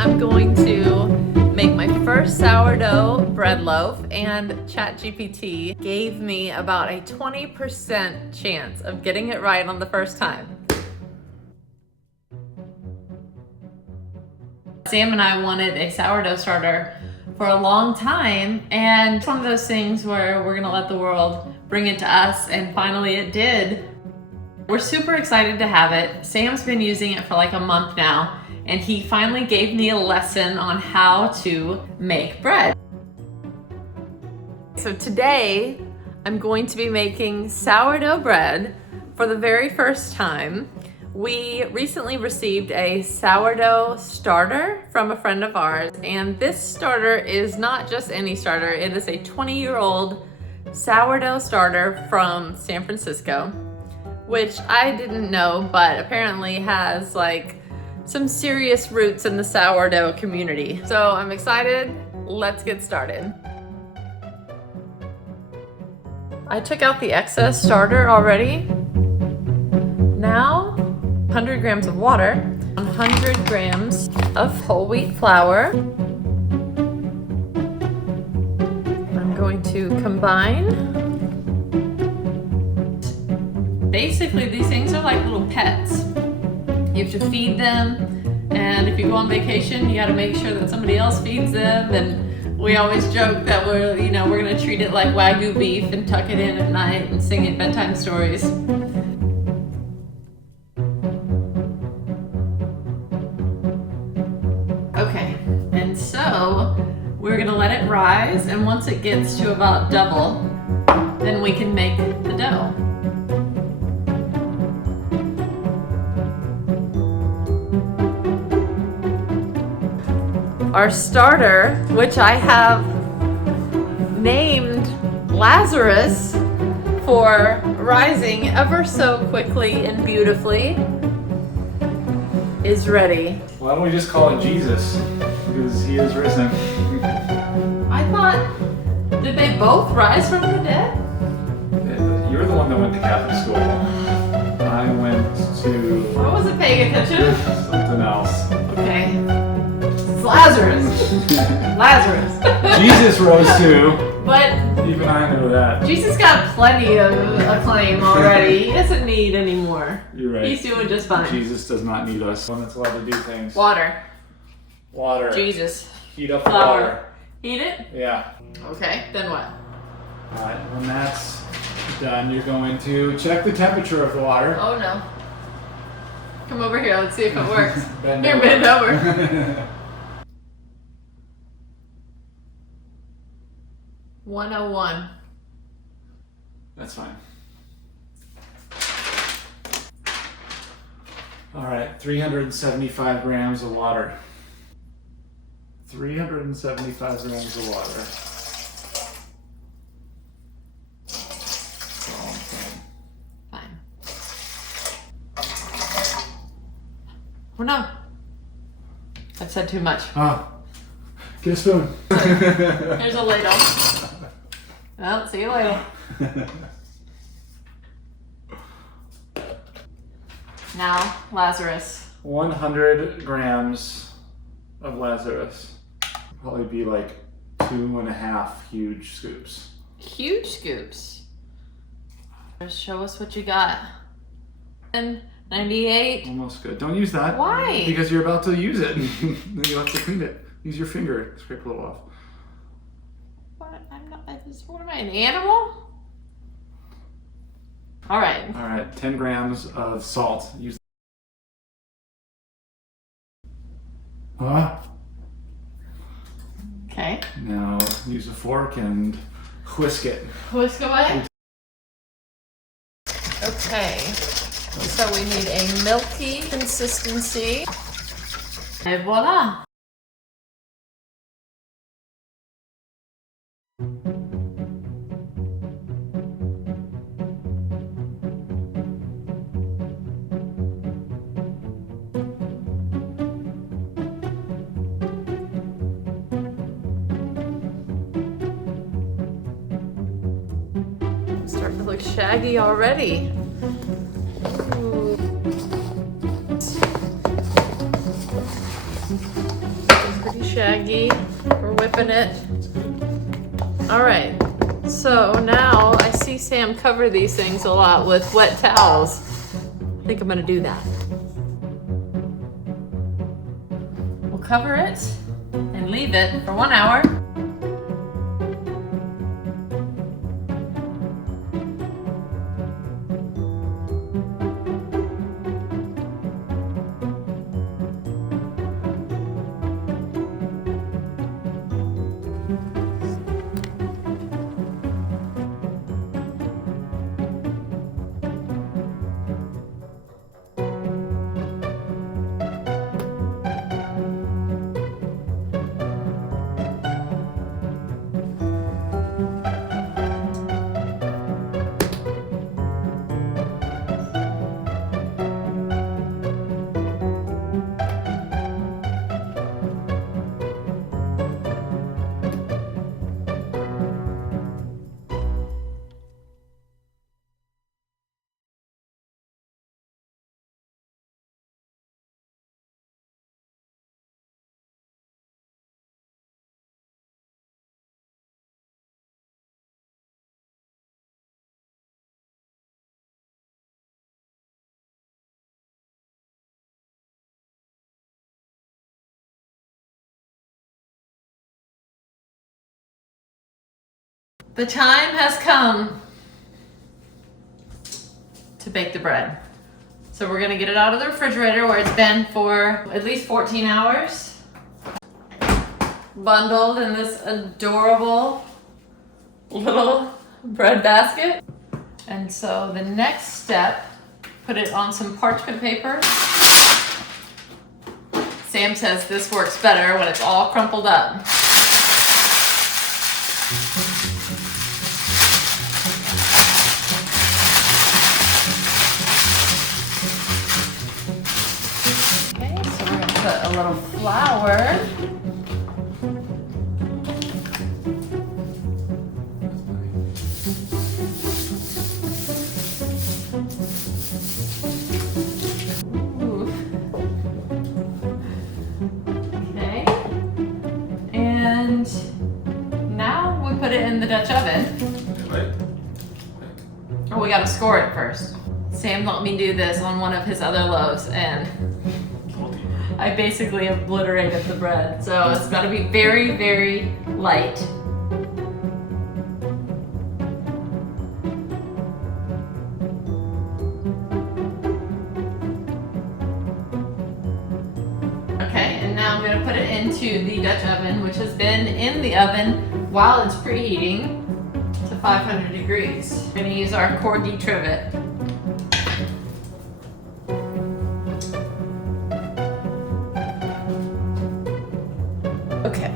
I'm going to make my first sourdough bread loaf, and ChatGPT gave me about a 20% chance of getting it right on the first time. Sam and I wanted a sourdough starter for a long time, and it's one of those things where we're gonna let the world bring it to us, and finally it did. We're super excited to have it. Sam's been using it for like a month now, and he finally gave me a lesson on how to make bread. So today, I'm going to be making sourdough bread for the very first time. We recently received a sourdough starter from a friend of ours, and this starter is not just any starter. It is a 20-year-old sourdough starter from San Francisco, which I didn't know, but apparently has like some serious roots in the sourdough community. So I'm excited. Let's get started. I took out the excess starter already. Now, 100 grams of water, 100 grams of whole wheat flour. I'm going to combine. Basically, these things are like little pets. You have to feed them, and if you go on vacation, you gotta make sure that somebody else feeds them, and we always joke that we're gonna treat it like Wagyu beef and tuck it in at night and sing it bedtime stories. Okay, and so we're gonna let it rise, and once it gets to about double, then we can make the dough. Our starter, which I have named Lazarus for rising ever so quickly and beautifully, is ready. Why don't we just call it Jesus? Because he is risen. I thought, did they both rise from the dead? You're the one that went to Catholic school. I went to I wasn't paying attention. something else. Okay. It's Lazarus. Lazarus. Jesus rose too. But Even I know that. Jesus got plenty of acclaim already. He doesn't need any more. You're right. He's doing just fine. Jesus does not need us. One that's allowed to do things. Water. Water. Jesus. Heat up the Flour. water. Heat it? Yeah. Okay, then what? Alright, when that's done, you're going to check the temperature of the water. Oh no. Come over here, let's see if it works. Bend Here, over. bend over. 101. That's fine. Alright, 375 grams of water. 375 grams of water. That's all I'm saying. Fine. Oh no. I've said too much. Oh, get a spoon. Here's a ladle. Well, see you later. Now, Lazarus. 100 grams of Lazarus. Probably be like 2.5 huge scoops. Huge scoops. Just show us what you got. And 98. Almost good. Don't use that. Why? Because you're about to use it. Then you'll have to clean it. Use your finger. Scrape a little off. What am I, an animal? All right. All right, 10 grams of salt. Use. Okay. Now use a fork and whisk it. Whisk away. Okay. So we need a milky consistency. And voila. Starting to look shaggy already. Ooh. Pretty shaggy. We're whipping it. All right. So now I see Sam cover these things a lot with wet towels. I think I'm gonna do that. We'll cover it and leave it for 1 hour. The time has come to bake the bread. So we're gonna get it out of the refrigerator where it's been for at least 14 hours. Bundled in this adorable little bread basket. And so the next step, put it on some parchment paper. Sam says this works better when it's all crumpled up. Put a little flour. Ooh. Okay. And now we put it in the Dutch oven. Oh, we gotta score it first. Sam let me do this on one of his other loaves and I basically obliterated the bread. So it's gotta be very, very light. Okay, and now I'm gonna put it into the Dutch oven, which has been in the oven while it's preheating to 500 degrees. We're gonna use our Cordy trivet. Okay.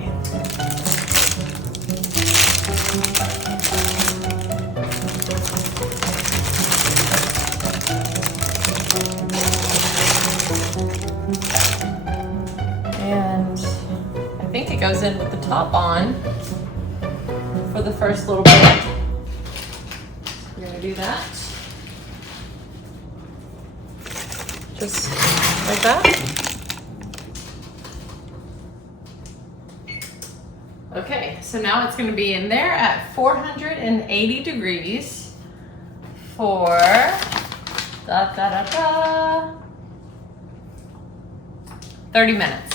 And I think it goes in with the top on for the first little bit. We're gonna do that. Just like that. Okay, so now it's gonna be in there at 480 degrees for 30 minutes.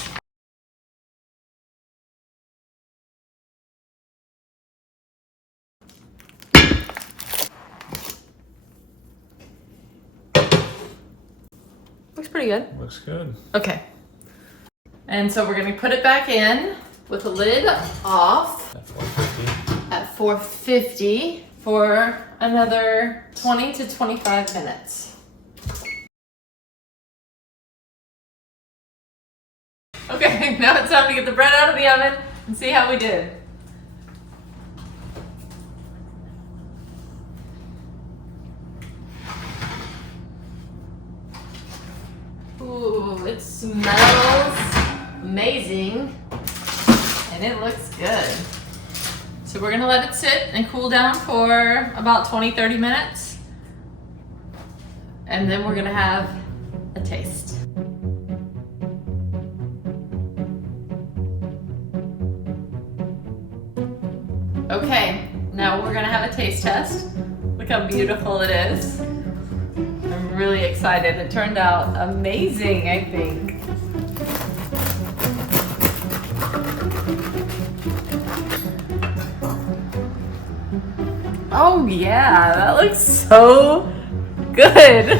Looks pretty good. Looks good. Okay. And so we're gonna put it back in with the lid off At 450. at 450 for another 20 to 25 minutes. Okay, now it's time to get the bread out of the oven and see how we did. Ooh, it smells amazing and it looks good. So we're gonna let it sit and cool down for about 20-30 minutes and then we're gonna have a taste. Okay, now we're gonna have a taste test. Look how beautiful it is. I'm really excited. It turned out amazing, I think. Oh yeah, that looks so good.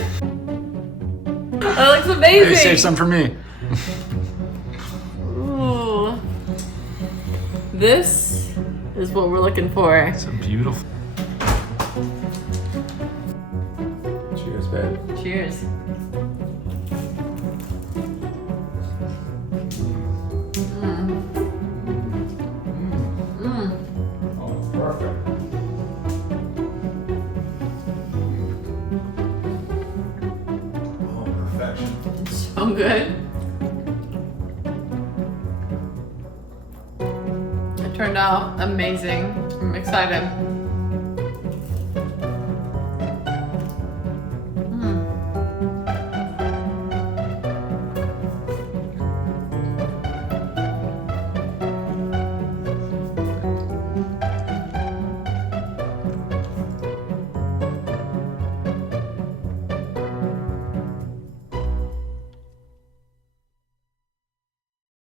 That looks amazing. Hey, save some for me. Ooh. This is what we're looking for. So beautiful. Cheers, babe. Cheers. Oh, perfect. Oh, perfection. So good. It turned out amazing. I'm excited.